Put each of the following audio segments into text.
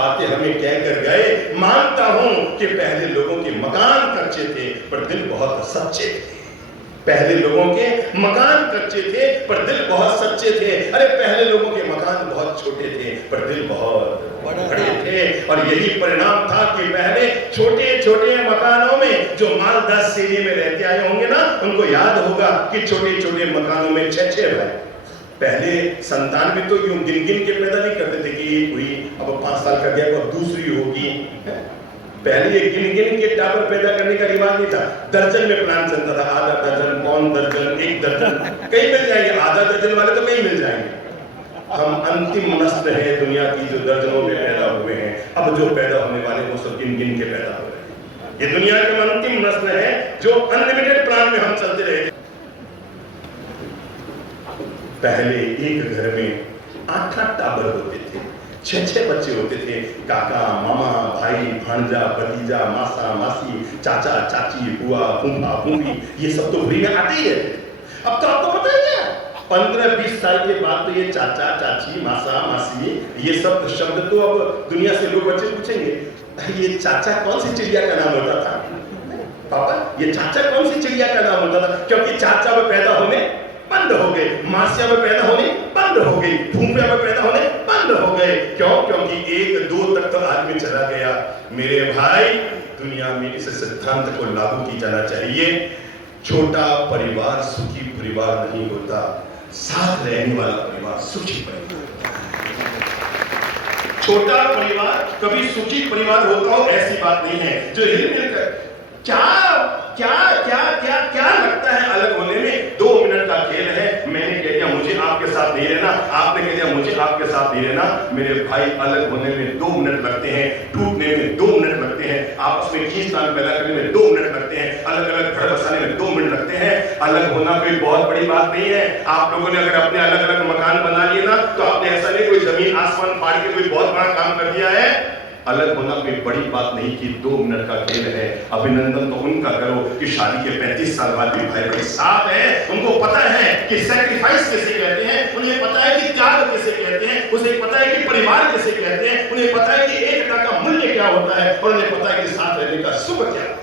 बातें हमें कहकर गए। मानता हूं कि पहले लोगों के मकान कच्चे थे पर दिल बहुत सच्चे थे। पहले लोगों के मकान कच्चे थे पर दिल बहुत सच्चे थे। अरे पहले लोगों के मकान बहुत छोटे थे पर दिल बहुत बड़े थे। और यही परिणाम था कि पहले छोटे छोटे मकानों में जो मालदार सीढ़ी में रहते आए होंगे ना, उनको याद होगा कि छोटे छोटे मकानों में 6-6 भाई। पहले संतान भी तो यूं गिन गिन के पैदा नहीं करते थे कि एक हुई, अब 5 साल का गया अब दूसरी होगी। पहले ये गिन गिन के टावर पैदा करने का रिवाज नहीं था, दर्जन में प्लान चलता था। आधा दर्जन, पौन दर्जन, 1 दर्जन, कहीं मिल जाएंगे। आधा दर्जन वाले तो कहीं मिल जाएंगे। हम अंतिम नस्ल है दुनिया की जो दर्जनों में पैदा हुए हैं। अब जो पैदा होने वाले वो सब गिन गिन के पैदा हो रहे हैं। ये दुनिया की अंतिम नस्ल है जो अनलिमिटेड प्लान में हम चलते रहे थे। पहले एक घर में 8-8 टावर होते थे, 6-6 बच्चे होते थे। काका, मामा, भाई, भांजा, भतीजा, मासा, मासी, चाचा, चाची, बुआ, फूफा, फूफी, ये सब तो भूरी में आते ही रहते थे। अब तो आपको पता ही है 15-20 साल के बाद तो ये चाचा, चाची, मासा, मासी, ये सब शब्द तो अब दुनिया से लोग बच्चे पूछेंगे, ये चाचा कौन सी चिड़िया का नाम होता था? पापा, ये चाचा कौन सी चिड़िया का नाम होता था? क्योंकि चाचा में पैदा होने बंद हो गए, मासिया में पैदा होने बंद हो गई, फूफिया में पैदा होने बंद हो गए। क्यों? क्योंकि 1-2 तक तो आदमी चला गया। मेरे भाई, दुनिया में इस सिद्धांत को लागू की जाना चाहिए। छोटा परिवार सुखी परिवार नहीं होता, साथ रहने वाला परिवार सुखी परिवार। छोटा परिवार कभी सुखी परिवार होता हो ऐसी बात नहीं है। जो हिल-मिल कर क्या क्या क्या क्या क्या लगता है अलग होने में? 2 मिनट का खेल है। मैंने कह दिया मुझे आपके साथ नहीं रहना, आपने कह दिया मुझे आपके साथ नहीं रहना। मेरे भाई, अलग होने में 2 मिनट लगते हैं, टूटने में 2 मिनट लगते हैं, आपस में खींचतान पैदा करने में 2 मिनट लगते हैं, अलग अलग घर बसाने में 2 मिनट लगते हैं। अलग होना कोई बहुत बड़ी बात नहीं है। आप लोगों ने अगर अपने अलग अलग मकान बना लिए ना, तो आपने ऐसा नहीं कोई जमीन आसमान फाड़ के कोई बहुत बड़ा काम कर दिया है। अलग होना कोई बड़ी बात नहीं कि 2 मिनट का खेल है। अभिनंदन तो उनका करो कि शादी के 35 साल बाद भी भाई भाई साथ है। उनको पता है कि सैक्रिफाइस किसे कहते हैं, उन्हें पता है कि त्याग किसे कहते हैं, उन्हें पता है कि परिवार किसे कहते हैं, उन्हें पता है कि एकता का मूल्य क्या होता है, और उन्हें पता है कि साथ रहने का सुख क्या है।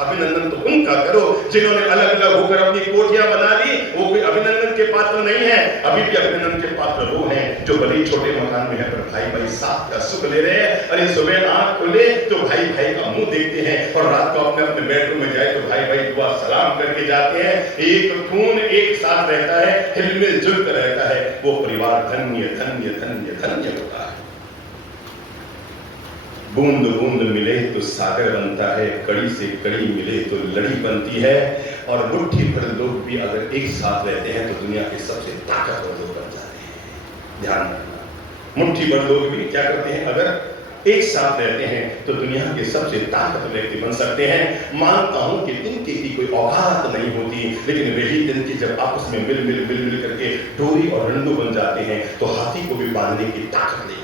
अभिनंदन तो उनका करो जिन्होंने अलग अलग होकर अपनी कोठियां बना ली। वो कोई अभिनंदन के पात्र नहीं है। अभी भी अभिनंदन के पात्र वो हैं जो भले ही छोटे मकान में है पर भाई भाई साथ का सुख ले रहे हैं। अरे सुबह आंख खुले तो भाई भाई का मुंह देखते हैं, और रात को अपने अपने बेडरूम में जाए तो भाई भाई दुआ सलाम करके जाते हैं। एक खून एक साथ रहता है, हिलमिल जुलकर रहता है। वो परिवार धन्य धन्य धन्य धन्य होता है। बूंद बूंद मिले तो सागर बनता है, कड़ी से कड़ी मिले तो लड़ी बनती है। और मुट्ठी भर लोग भी अगर एक साथ रहते हैं तो दुनिया के सबसे ताकतवर लोग बन जाते हैं। ध्यान रखना, मुट्ठी भर लोग भी क्या करते हैं, अगर एक साथ रहते हैं तो दुनिया के सबसे ताकतवर व्यक्ति बन सकते हैं। मानता हूं कि इनकी की कोई औकात नहीं होती, लेकिन वही दिन की जब आपस में मिल मिल मिल मिल करके डोरी और रंडू बन जाते हैं तो हाथी को भी बांधने की ताकत ले।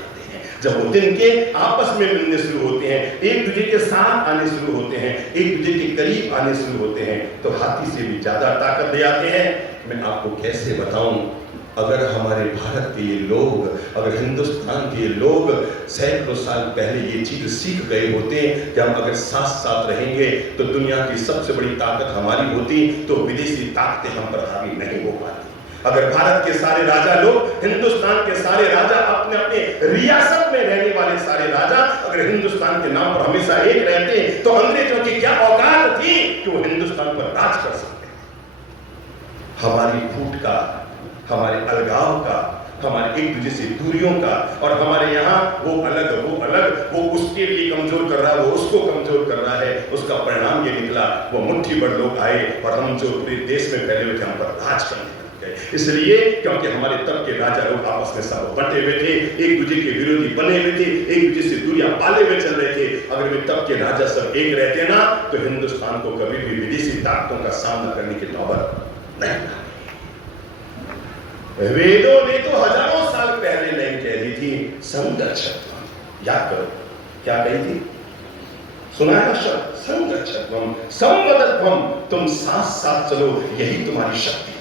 जब वो दिन के आपस में मिलने शुरू होते हैं, एक दूसरे के साथ आने शुरू होते हैं, एक दूसरे के करीब आने शुरू होते हैं, तो हाथी से भी ज्यादा ताकत ले आते हैं। मैं आपको कैसे बताऊं, अगर हमारे भारत के ये लोग, अगर हिंदुस्तान के ये लोग सैकड़ों साल पहले ये चीज सीख गए होते कि हम अगर साथ साथ रहेंगे तो दुनिया की सबसे बड़ी ताकत हमारी होती, तो विदेशी ताकतें हम पर हावी नहीं हो पाती। अगर भारत के सारे राजा लोग, हिंदुस्तान के सारे राजा, अपने अपने रियासत में रहने वाले सारे राजा अगर हिंदुस्तान के नाम पर हमेशा एक रहते, तो अंग्रेजों की क्या औकात थी कि वो हिंदुस्तान पर राज कर सकते। हमारी फूट का, हमारे अलगाव का, हमारे एक दूसरे से दूरियों का, और हमारे यहाँ वो अलग, वो उसके लिए कमजोर कर रहा है, वो उसको कमजोर कर रहा है। उसका परिणाम ये निकला, वो मुट्ठी भर लोग आए और हम जो पूरे देश में फैले हुए थे हम पर राज करने। इसलिए क्योंकि हमारे तब के राजा लोग आपस में सब बटे हुए थे, एक दूसरे के विरोधी बने हुए थे, एक दूसरे से दूरियां पाले हुए चल रहे थे। अगर वे तब के राजा सब एक रहते ना, तो हिंदुस्तान को कभी भी विदेशी ताकतों का सामना करने की नौबत नहीं आती। वेदों ने तो हजारों साल पहले नहीं कह दी थी संगच्छत्वम। याद करो क्या कही थी, सुना है शब्द संगच्छत्वम, संवदत्वम, तुम साथ साथ चलो, यही तुम्हारी शक्ति।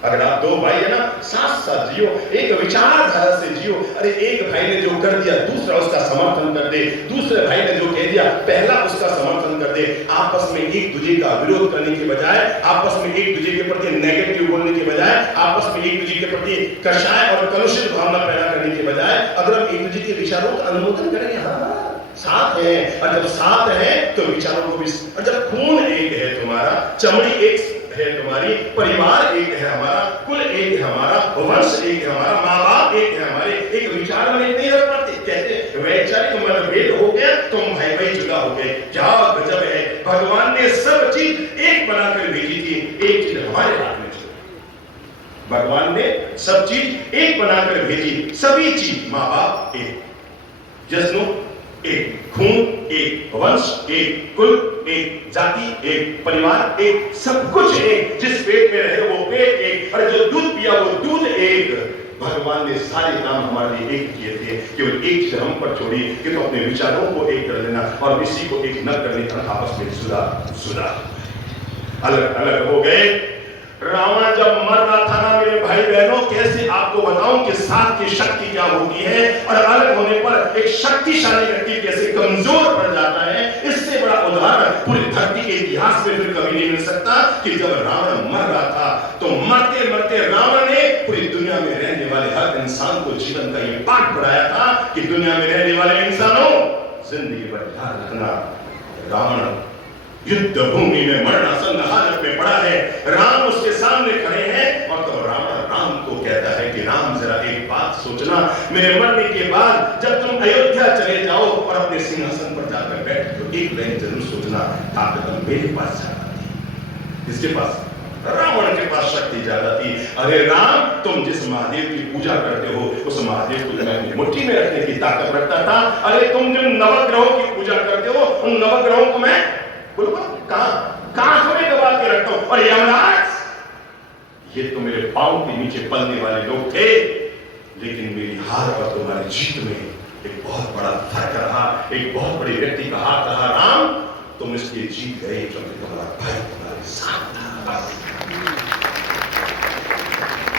अगर आप दो भाई है ना, साथ साथ जियो, एक विचारधारा से जियो। अरे एक भाई ने जो कर दिया दूसरा उसका समर्थन कर दे, दूसरे भाई ने जो कह दिया पहला उसका समर्थन कर दे। आपस में एक दूसरे का विरोध करने के बजाय, आपस में एक दूसरे के प्रति नेगेटिव बोलने के बजाय, आपस में एक दूसरे के प्रति कषाय और कलुषित भावना पैदा करने के बजाय अगर हम एक दूसरे के विचारों का अनुमोदन करेंगे, हाँ साथ है, और जब साथ है तो विचारों को भी, और जब खून एक है तुम्हारा, चमड़ी एक है तुम्हारी, परिवार एक है हमारा, कुल एक है हमारा, वंश एक है हमारा, माँ बाप एक है हमारे, एक विचार में नहीं रह पाते। कहते वैचारिक मतभेद हो गया तुम भाई भाई जुदा हो गए। क्या गजब है, भगवान ने सब चीज एक बनाकर भेजी थी, एक चीज हमारे हाथ में थी। भगवान ने सब चीज एक बनाकर भेजी, सभी चीज, माँ बाप एक, जश्न एक, खून एक, वंश एक, कुल एक, जाति एक, परिवार एक, सब कुछ एक। जिस पेट में रहे वो पेट एक, और जो दूध पिया वो दूध एक। भगवान ने सारे काम हमारे लिए एक किए थे, केवल एक चीज हम पर छोड़ी कि तो अपने विचारों को एक कर लेना और इसी को एक न करने का आपस में सुधा अलग अलग हो गए। रावण जब मर रहा था ना मेरे भाई बहनों, कैसे आपको बताऊं कि साथ की शक्ति क्या होती है, और अलग होने पर एक शक्तिशाली व्यक्ति कैसे कमजोर पड़ जाता है। इससे बड़ा उदाहरण पूरी धरती के इतिहास में फिर कभी नहीं मिल सकता कि जब रावण मर रहा था तो मरते मरते रावण ने पूरी दुनिया में रहने वाले हर इंसान को जीवन का ये पाठ पढ़ाया था कि दुनिया में रहने वाले इंसानों, जिंदगी पर ध्यान रखना, रावण युद्ध भूमि में मरणासन हालत में पड़ा है, राम उसके सामने खड़े हैं, और तो रावण राम को कहता है कि राम जरा एक बात सोचना, मेरे मरने के बाद जब तुम अयोध्या चले जाओ और अपने सिंहासन पर जाकर बैठ तो एक लाइन जरूर सोचना, ताकत मेरे पास ज्यादा थी। किसके पास? रावण के पास शक्ति ज्यादा थी। अरे राम, तुम जिस महादेव की पूजा करते हो उस महादेव को मैं अपनी मुट्ठी में रखने की ताकत रखता था। अरे तुम जिन नवग्रहों की पूजा करते हो उन नवग्रहों को मैं कहां हमें दबा के रखता हूं। और यमराज, ये तो मेरे पांव के नीचे पलने वाले लोग थे, लेकिन मेरी हार और तुम्हारी जीत में एक बहुत बड़ा फर्क रहा, एक बहुत बड़े व्यक्ति का हाथ रहा। राम, तुम इसलिए जीत गए क्योंकि तुम्हारा भाई तुम्हारे साथ था।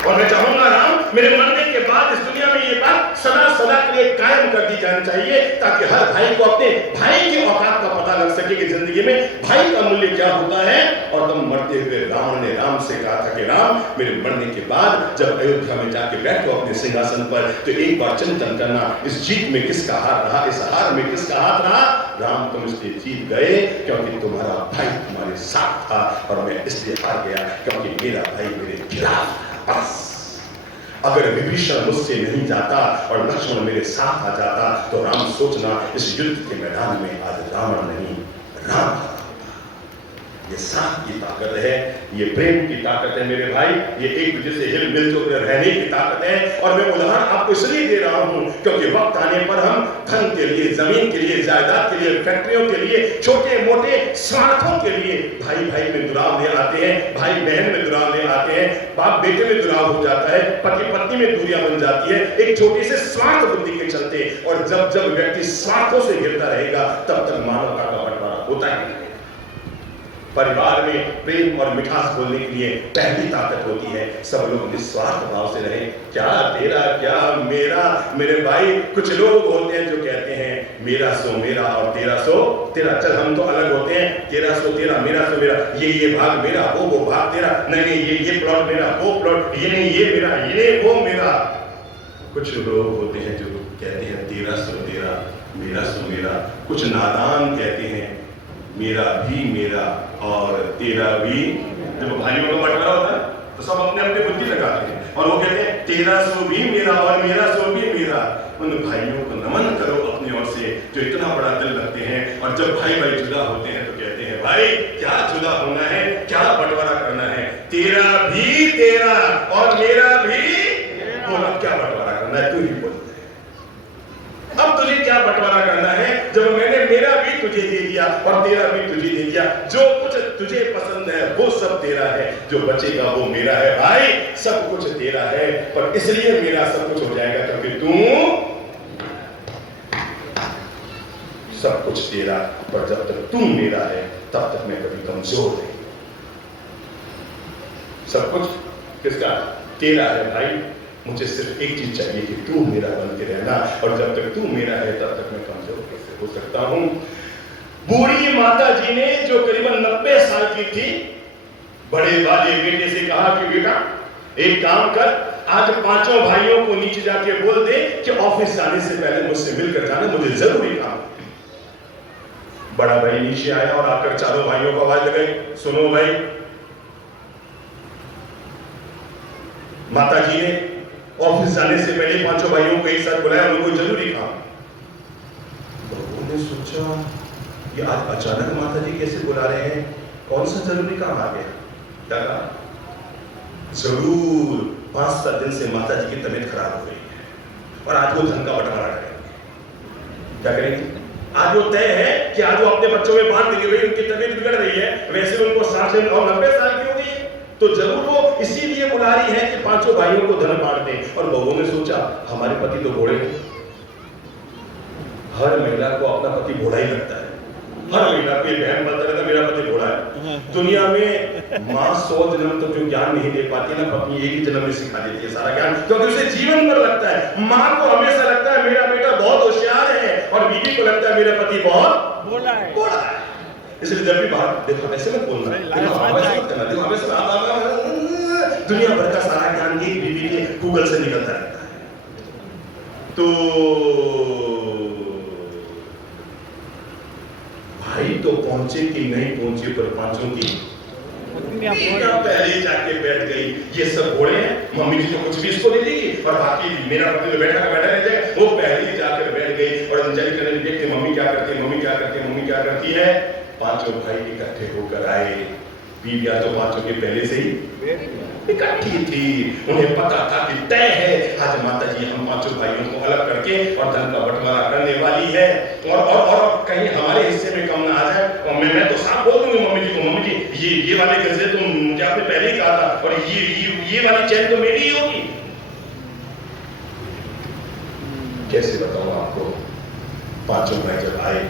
और मैं चाहूंगा राम, मेरे मरने के बाद इस दुनिया में ये बात सदा सदा के लिए कायम कर दी जानी चाहिए, ताकि हर भाई को अपने भाई की औकात का पता लग सके कि जिंदगी में भाई का मूल्य क्या होता है। और तुम मरते हुए रावण ने राम से कहा था कि राम, मेरे मरने के बाद जब अयोध्या में जाके बैठो अपने सिंहासन पर, तो एक बार चिंतन करना, इस जीत में किसका हाथ रहा, इस हार में किसका हाथ रहा। राम, तुम इसलिए जीत गए क्योंकि तुम्हारा भाई तुम्हारे साथ था, और मैं इसलिए हार गया क्योंकि मेरा भाई मेरे खिलाफ था। बस अगर विभीषण मुझसे नहीं जाता और लक्ष्मण मेरे साथ आ जाता तो राम, सोचना इस युद्ध के मैदान में आज रावण नहीं, राम। ये साथ की ताकत है, ये प्रेम की ताकत है मेरे भाई, ये एक दूसरे से हिल मिल जुल रहने की ताकत है। और मैं उदाहरण आपको इसलिए दे रहा हूं क्योंकि वक्त आने पर हम धन के लिए, जमीन के लिए, जायदाद के लिए, फैक्ट्रियों के लिए, छोटे मोटे स्वार्थों के लिए भाई भाई में दुराव ले आते हैं, भाई बहन में दुराव ले आते हैं, बाप बेटे में दुराव हो जाता है, पति पत्नी में दूरियां बन जाती है, एक छोटे से स्वार्थ बुद्धि के चलते। और जब जब व्यक्ति स्वार्थों से घिरता रहेगा तब तक मानवता का बंटवारा होता ही नहीं। परिवार में प्रेम और मिठास बोलने के लिए पहली ताकत होती है सब लोग निस्वार्थ भाव से रहे। क्या तेरा क्या मेरा, मेरे भाई कुछ लोग होते हैं जो कहते हैं मेरा सो मेरा और तेरा सो तेरा। चल हम तो अलग होते हैं, तेरा सो तेरा, मेरा सो मेरा, ये भाग मेरा, वो भाग तेरा, नहीं ये प्लॉट मेरा, वो प्लॉट, ये नहीं ये मेरा, ये वो मेरा। कुछ लोग होते हैं जो कहते हैं तेरा सो तेरा, मेरा सो मेरा। कुछ नादान कहते हैं मेरा भी मेरा और तेरा भी। जब भाइयों का बंटवारा होता है तो सब अपने अपने बुद्धि लगाते हैं और वो कहते हैं तेरा सो भी मेरा और मेरा सो भी मेरा। उन भाइयों को नमन करो अपनी ओर से जो इतना बड़ा दिल रखते हैं। और जब भाई भाई जुदा होते हैं तो कहते हैं भाई क्या जुदा होना है, क्या बंटवारा करना है, तेरा भी तेरा और मेरा भी। बोला क्या बंटवारा करना है, तू ही बोल। अब तुझे क्या बंटवारा करना है जब मैंने मेरा भी तुझे दे दिया और तेरा भी तुझे दे दिया। जो कुछ तुझे पसंद है वो सब तेरा है, जो बचेगा वो मेरा है। भाई सब कुछ तेरा है, पर इसलिए मेरा सब कुछ हो जाएगा क्योंकि तू सब कुछ तेरा, पर जब तक तू मेरा है तब तक मैं कभी कमजोर नहीं। सब कुछ किसका? तेरा है भाई। मुझे सिर्फ एक चीज चाहिए कि तू मेरा बन के रहना, और जब तक तू मेरा है तब तक मैं कमजोर कैसे हो सकता हूं। बूढ़ी माता जी ने जो करीबन 90 साल की थी, बड़े वाले बेटे से कहा कि बेटा एक काम कर, आज पांचों भाइयों को नीचे जाके बोल दे कि ऑफिस जाने से पहले मुझसे मिलकर जाना, मुझे जरूरी काम। बड़ा भाई नीचे आया और आकर चारों भाइयों को आवाज लगाई, सुनो भाई। माता जी ने ऑफिस जाने से पहले पांचों भाइयों को एक साथ बुलाया, उनको जरूरी काम। लोगों ने सोचा ये आज अचानक माता जी कैसे बुला रहे हैं, कौन सा जरूरी काम आ गया? दादा जरूर 5-7 दिन से माता जी की तबीयत खराब हो गई है और आज वो धन का बंटवारा करेंगे। क्या करेंगे? आज वो तय है कि आज वो अपने बच्चों में बांट देंगे, भाई उनकी तबीयत बिगड़ रही है, वैसे उनको 60 और 90 साल की हो गई है, तो जरूर वो इसीलिए बुला रही है कि पांचों भाइयों को धन बांट दें। और बहू ने सोचा हमारे पति तो घोड़े हैं, हर महिला को अपना पति घोड़ा ही लगता है, हर महिला को बहन बनता रहता मेरा पति घोड़ा है। दुनिया में माँ 100 जन्म तक जो ज्ञान नहीं दे पाती ना, पत्नी एक ही जन्म में सिखा देती है सारा ज्ञान, क्योंकि उसे जीवन भर लगता है। माँ को हमेशा लगता है मेरा बेटा बहुत होशियार है, और बीवी को लगता है मेरा पति बहुत भोला है। इसलिए जब भी बाहर देखो ऐसे मत बोलना, देखो हमेशा दुनिया भर का सारा ज्ञान एक बीवी के गूगल से निकलता रहता है। तो भाई तो पहुंचे कि नहीं पहुंचे, पर पांचों की पहले जाके बैठ गई। ये सब घोड़े हैं, मम्मी जी तो कुछ भी इसको दे देगी, और बाकी मेरा पति तो बैठा रह जाए। वो पहले ही जाकर बैठ गई और अंजलि करने देखते मम्मी क्या करती है, मम्मी क्या करती है, मम्मी क्या करती है। पांचों भाई इकट्ठे होकर आए। बीवियां तो पांचों के पहले से ही इकट्ठी थी, उन्हें पता था कि तय है आज माता जी हम पांचों भाइयों को अलग करके और धन का बंटवारा करने वाली है, और कहीं हमारे हिस्से में कम ना आ जाए। और मैं तो साफ बोल दूंगी मम्मी जी को, मम्मी जी ये वाले गजरे तो मुझे आपने पहले ही कहा था, और ये वाली चैन तो मेरी ही होगी। कैसे बताऊं आपको। पांचों भाई जब आए,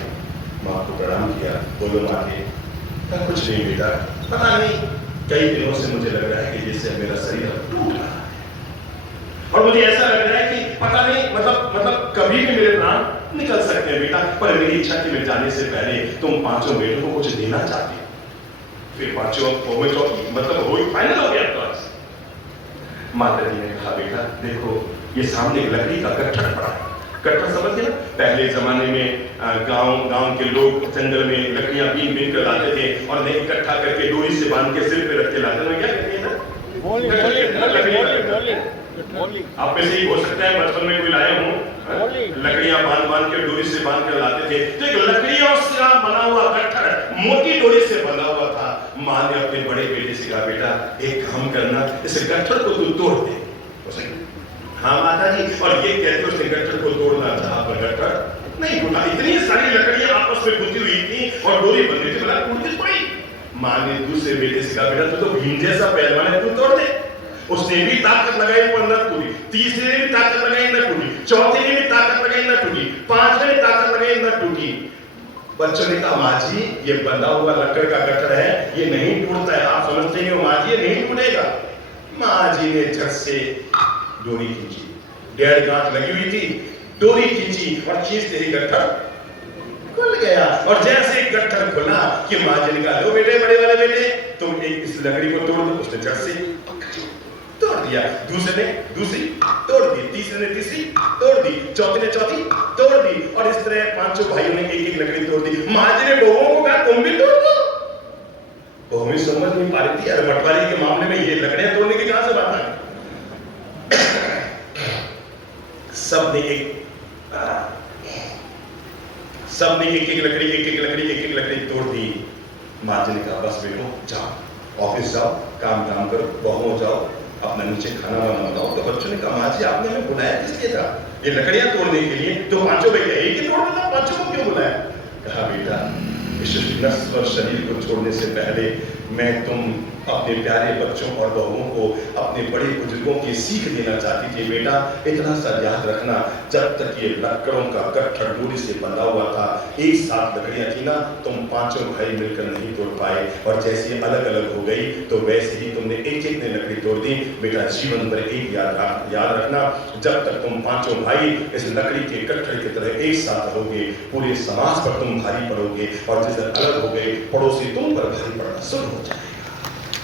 माँ को प्रणाम किया, बोलो माँ के कुछ नहीं बेटा, पता नहीं कई दिनों से मुझे लग रहा है कि जैसे मेरा शरीर टूट रहा है, और मुझे ऐसा लग रहा है कि पता नहीं मतलब कभी भी मेरे प्राण निकल सकते हैं बेटा, पर मेरी इच्छा कि मैं जाने से पहले तुम पांचों बेटों को कुछ देना चाहती हो। फिर पांचों मतलब वो फाइनल हो गया। तो माता जी ने कहा बेटा देखो ये सामने एक लकड़ी का गट्ठर पड़ा है, गट्ठर समझ गए ना, पहले जमाने में गांव के लोग जंगल में लकड़ियां बीन कर लाते थे और उन्हें इकट्ठा करके डोरी से बांध के सिर पे रख के लाते थे। क्या कहते हैं ना, आप में से ही हो सकता है बचपन में कोई लाए हो, लकड़ियां बांध के डोरी से बांध कर लाते थे। तो एक लकड़ियों से बना हुआ गट्ठर मोटी डोरी से बंधा हुआ था। माँ ने अपने बड़े बेटे से कहा बेटा एक काम करना, इस गट्ठर को तू तोड़ दे। हाँ माता जी, और ये कहते उसने गट्ठर को तोड़ना चाहा पर गट्ठर नहीं टूटा। इतनी सारी लकड़ियां आपस में गुंथी हुई थी और डोरी बन रही थी, बड़ा टूट पड़ी। माँ ने दूसरे बेटे से कहा बेटा तू तो भीम जैसा पहलवान है, तू तोड़ दे। उसने भी ताकत लगाई पर न टूटी, तीसरे ने भी ताकत लगाई न टूटी, चौथे ने भी ताकत लगाई न टूटी, पांचवे ने ताकत लगाई न टूटी। बच्चों ने कहा माँ जी ये बंधा हुआ लकड़ का गट्ठर है, ये नहीं टूटता है, आप समझते हैं माँ जी ये नहीं टूटेगा। माँ जी ने झट से डोरी खींची, 1.5 गांठ लगी हुई थी, डोरी खींची और खींचते ही गट्ठर खुल गया। और जैसे गट्ठर खुला कि माँ जी ने कहा लो बेटे बड़े वाले बेटे तुम एक इस लकड़ी को तोड़ दो। उसने झट से तोड़ दिया, दूसरे ने दूसरी तोड़ दी, तीसरे ने तीसरी तोड़ दी, चौथे ने चौथी तोड़ दी, और इस तरह पांचों भाइयों ने एक एक लकड़ी तोड़ दी। माँ जी ने बहुओं को कहा तुम भी तोड़ दो। बहुएं समझ नहीं पा रही थी अरे बंटवारे के मामले में ये लकड़ियां तोड़ने की कहां से बात है। सबने एक एक लकड़ी तोड़ दी। माँ जी ने कहा बस बेटो जाओ ऑफिस जाओ, काम करो, बहुओं जाओ अपना नीचे खाना वाना बनाओ। तो बच्चों ने कहा माँ जी आपने हमें बुलाया किस लिए था, ये लकड़ियां तोड़ने के लिए, तो पांचों भैया एक ही तोड़ देता, पांचों को क्यों बुलाया। कहा बेटा इस नश्वर शरीर को छोड़ने से पहले मैं तुम अपने प्यारे बच्चों और बहुओं को अपने बड़े बुजुर्गों की सीख देना चाहती थी, बेटा इतना सा याद रखना, जब तक ये लकड़ों का गट्ठर डोरी से बंधा हुआ था, एक साथ लकड़ियां थी ना, तुम पांचों भाई मिलकर नहीं तोड़ पाए, और जैसे अलग अलग हो गई तो वैसे ही तुमने एक एक ने लकड़ी तोड़ दी। बेटा जीवन भर एक याद रखना, जब तक तुम पांचों भाई इस लकड़ी के गट्ठर की तरह एक साथ रहोगे, पूरे समाज पर तुम भारी पड़ोगे, और जिस दिन अलग हो गए पड़ोसी तुम पर भारी पड़ना शुरू हो जाएगा।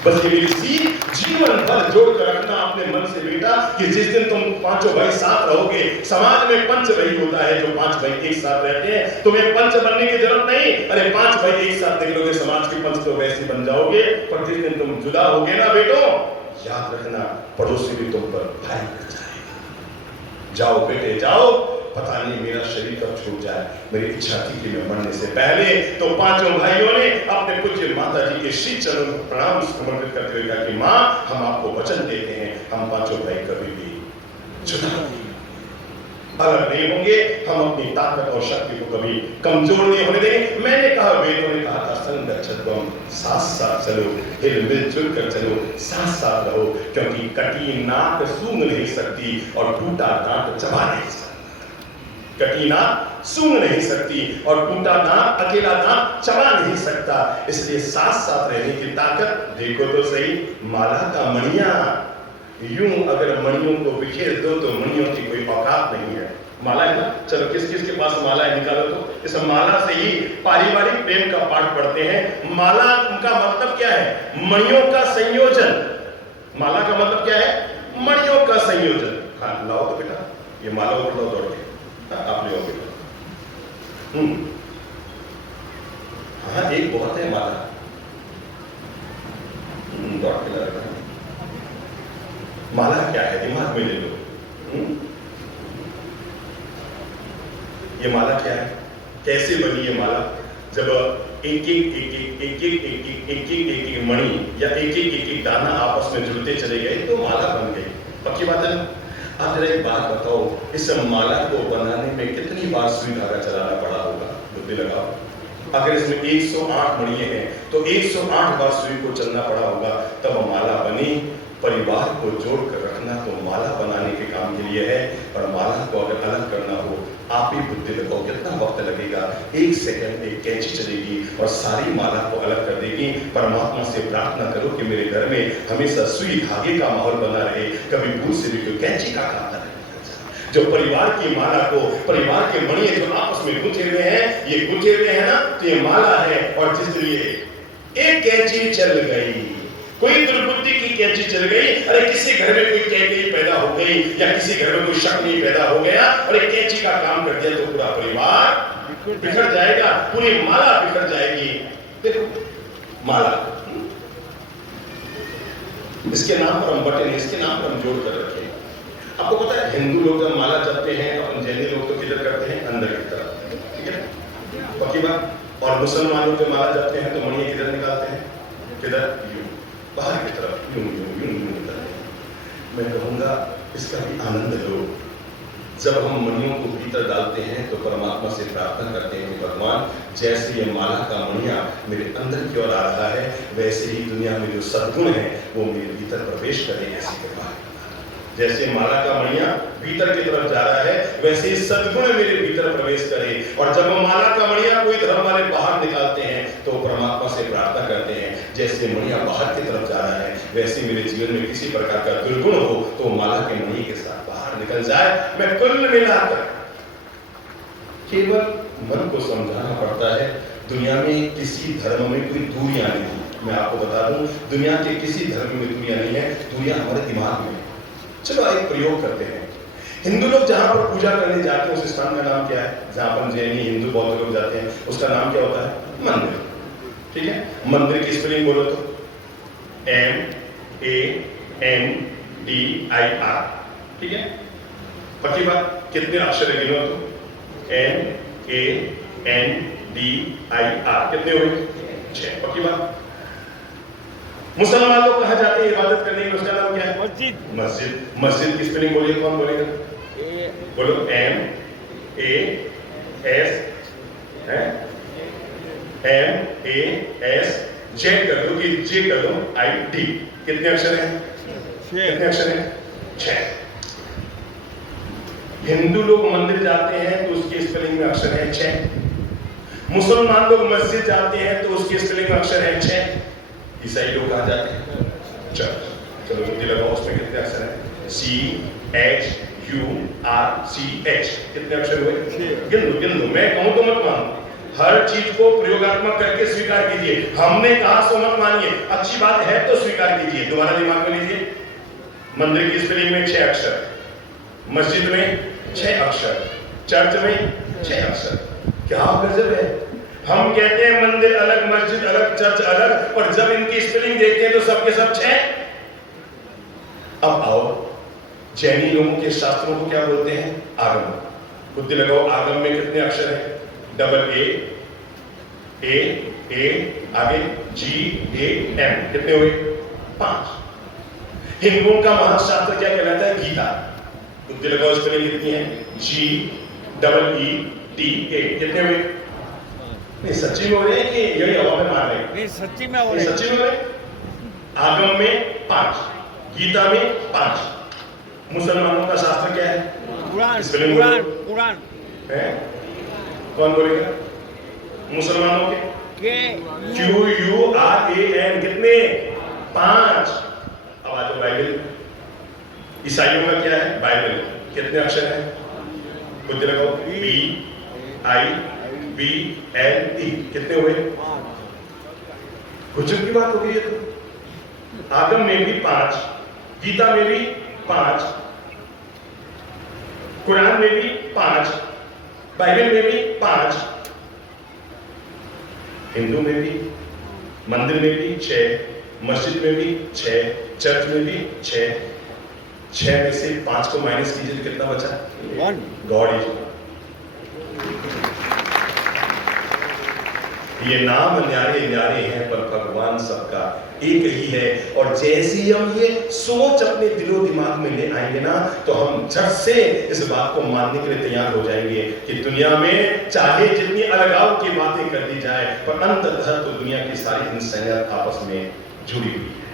बस ये मेरी सीख जीवन भर जोड़ कर रखना अपने मन से बेटा, कि जिस दिन तुम पांचों भाई साथ रहोगे, समाज में पंच वही होता है जो पांच भाई एक साथ रहते हैं, तुम्हें पंच बनने की जरूरत नहीं, अरे पांच भाई एक साथ निकलोगे समाज के पंच तो वैसे बन जाओगे, पर जिस दिन तुम जुदा होगे ना बेटो, याद रखना पड़ोसी भी तुम पर भारी पड़ जाएगा। जाओ बेटे जाओ, पता नहीं मेरा शरीर कब छूट जाए, मेरी इच्छा थी कि मैं मरने से पहले। तो पांचों भाइयों ने अपने पूज्य माता जी के श्री चरणों को प्रणाम समर्पित करते हुए कहा कि मां, हम आपको वचन देते हैं, हम पांचों भाई कभी भी जुदा नहीं, अलग नहीं होंगे, हम अपनी ताकत और शक्ति को कभी कमजोर नहीं होने देंगे। मैंने कहा, वेदों ने कहा था संगच्छध्वम, साथ साथ चलो, हिल मिल जुल कर चलो, साथ साथ रहो, क्योंकि कटी नाक सूंघ नहीं सकती और टूटा दांत चबा नहीं सकती, कटी नाक सूंघ नहीं सकती और टूटा दांत, अकेला दांत चबा नहीं सकता, इसलिए साथ साथ रहने की ताकत। देखो तो सही, माला का मणिया, यूं अगर मणियों को बिखेर दो तो मणियों की कोई औकात नहीं है। माला है ना, चलो किस किस के पास माला है निकालो तो। इस माला से ही पारिवारिक प्रेम का पाठ पढ़ते हैं। माला का मतलब क्या है? मणियों का संयोजन। माला का मतलब क्या है? मणियों का संयोजन। हाँ लाओ तो बेटा, ये माला ऊपर लो दौड़ के, आप ले आओगे। हाँ एक बहुत है माला, दौड़ के ला रहा। माला क्या है दिमाग में ले लो। ये माला क्या है, कैसे बनी ये माला? जब एक एक मणि या एक एक दाना आपस में जुड़ते चले गए तो माला बन गई। पक्की बात है ना? आप जरा एक बात बताओ, इस माला को बनाने में कितनी बार सुई धागा चलाना पड़ा होगा? बुद्धि लगाओ। अगर इसमें 108 मणिये हैं तो 108 बार सुई को चलना पड़ा होगा, तब माला बनी। परिवार को जोड़कर रखना तो माला बनाने के काम के लिए है, पर माला को अगर अलग करना हो, आप ही बुद्धि लगाओ कितना वक्त लगेगा। 1 सेकंड एक कैंची चलेगी और सारी माला को अलग कर देगी। परमात्मा से प्रार्थना करो कि मेरे घर में हमेशा सुई धागे का माहौल बना रहे, कभी भूल से भी कोई कैंची का काम न रहे। जो परिवार की माला को, परिवार के मणि जो आपस में गुंथे हुए हैं, ये गुंथे हुए हैं ना, तो ये माला है। और जिसलिए एक कैंची चल गई, कोई दुर्बुद्धि की कैंची चल गई, अरे किसी घर में कोई कैंची पैदा हो गई या किसी घर में कोई शक नहीं पैदा हो गया और एक कैंची का काम कर दिया तो पूरा परिवार बिखर जाएगा, पूरी माला बिखर जाएगी। देखो माला, इसके नाम पर हम बटन, इसके नाम पर हम जोड़ कर रखें। आपको पता है हिंदू लोग जब माला जपते हैं, अपन जैनी लोग तो किधर करते हैं? अंदर की तरफ, ठीक है, पक्की बात। और मुसलमान लोग जब माला जपते हैं तो मणि किधर निकालते हैं? किधर? बाहर की तरफ, यूं यूं यूं यूं करते हैं। मैं कहूँगा इसका भी आनंद लो। जब हम मणियों को भीतर डालते हैं तो परमात्मा से प्रार्थना करते हैं कि भगवान, जैसे ये माला का मणिया मेरे अंदर की ओर आ रहा है, वैसे ही दुनिया में जो सद्गुण है वो मेरे भीतर प्रवेश करें, ऐसी कृपा। जैसे माला का मणिया भीतर की तरफ जा रहा है, वैसे ही सद्गुण मेरे भीतर प्रवेश करे। और जब माला का मणिया कोई धर्म वाले बाहर निकालते हैं तो परमात्मा से प्रार्थना करते हैं, जैसे मणिया बाहर की तरफ जा रहा है, वैसे मेरे जीवन में किसी प्रकार का दुर्गुण हो तो माला के मणि के साथ बाहर निकल जाए। मैं कुल मिलाकर केवल मन को समझाना पड़ता है। दुनिया में किसी धर्म में कोई दूरियां नहीं। मैं आपको बता दूं, दुनिया के किसी धर्म में दूरियां नहीं है, दूरियां हमारे दिमाग में। चलो एक प्रयोग करते हैं। हिंदू लोग जहां पर पूजा करने जाते हैं उस स्थान का नाम क्या है? जहां पर जैनी हिंदू बौद्ध लोग जाते हैं उसका नाम क्या होता है? मंदिर, ठीक है। मंदिर की स्पेलिंग बोलो तो MANDIR, ठीक है, पक्की बात। कितने अक्षर है गिनो तो? MANDIR, कितने हुए? 6, पक्की बात। मुसलमान लोग कहाँ जाते हैं इबादत करने के? उसका नाम क्या है? मस्जिद। मस्जिद, मस्जिद की स्पेलिंग बोलिए, कौन बोलेगा? बोलो MAS, MASJID, जे कर दो, ये जे कर दो, आई डी। कितने अक्षर हैं? कितने अक्षर हैं? 6। हिंदू लोग मंदिर जाते हैं तो उसके स्पेलिंग में अक्षर है 6। मुसलमान लोग मस्जिद जाते हैं तो उसके स्पेलिंग में अक्षर है 6। ईसाई लोग कहाँ जाते हैं? चर्च। चलो बुद्धि लगाओ, उसमें कितने अक्षर हैं? CHURCH। कितने अक्षर हुए? गिन दो। मैं कहूं तो मत मानो, हर चीज को प्रयोगात्मक करके स्वीकार कीजिए। हमने कहा सो मत मानिए, अच्छी बात है तो स्वीकार कीजिए। दोबारा दिमाग में लीजिए, मंदिर की स्पेलिंग में 6 अक्षर, मस्जिद में 6 अक्षर, चर्च में 6 अक्षर। क्या गजब है। हम कहते हैं मंदिर अलग, मस्जिद अलग, चर्च अलग, पर जब इनकी स्पेलिंग देखते हैं तो सबके सब 6। अब आओ, जैनी लोगों के शास्त्रों को क्या बोलते हैं? आगम। बुद्धि लगाओ, आगम में कितने अक्षर हैं? डबल ए आगे GAM। कितने हुए? 5। हिंदुओं का महाशास्त्र क्या कहलाता है? गीता। बुद्धि लगाओ, स्पेलिंग कितनी है? GEETA। कितने हुए? नहीं सच्ची में हो रहे हैं कि यही हवा में मार रहे हैं? नहीं सच्ची में हो रहे हैं। सच्ची में हो रहे? आगम में 5, गीता में 5। मुसलमानों का शास्त्र क्या है? कुरान है। कौन बोलेगा? मुसलमानों के QURAN। कितने? 5। अब आ जाओ बाइबल। ईसाइयों का क्या है? बाइबल। कितने अक्षर हैं? बुद्धि लगाओ, BIBLE। कितने हुए? कुछ की बात हो गई है तो। आगम में भी 5, गीता में भी 5, कुरान में भी 5, बाइबल में भी 5, हिंदू में भी, मंदिर में भी 6, मस्जिद में भी 6, चर्च में भी 6। 6 में से 5 को माइनस कीजिए तो कितना बचा? 1। God is. ये नाम न्यारे न्यारे हैं पर भगवान सबका एक ही है। और जैसे ही हम ये सोच अपने दिलो दिमाग में ले आएंगे ना, तो हम झट से इस बात को मानने के लिए तैयार हो जाएंगे कि दुनिया में चाहे जितनी अलगाव की बातें कर दी जाए, पर अंततः तो दुनिया की सारी इंसानियत आपस में जुड़ी हुई है।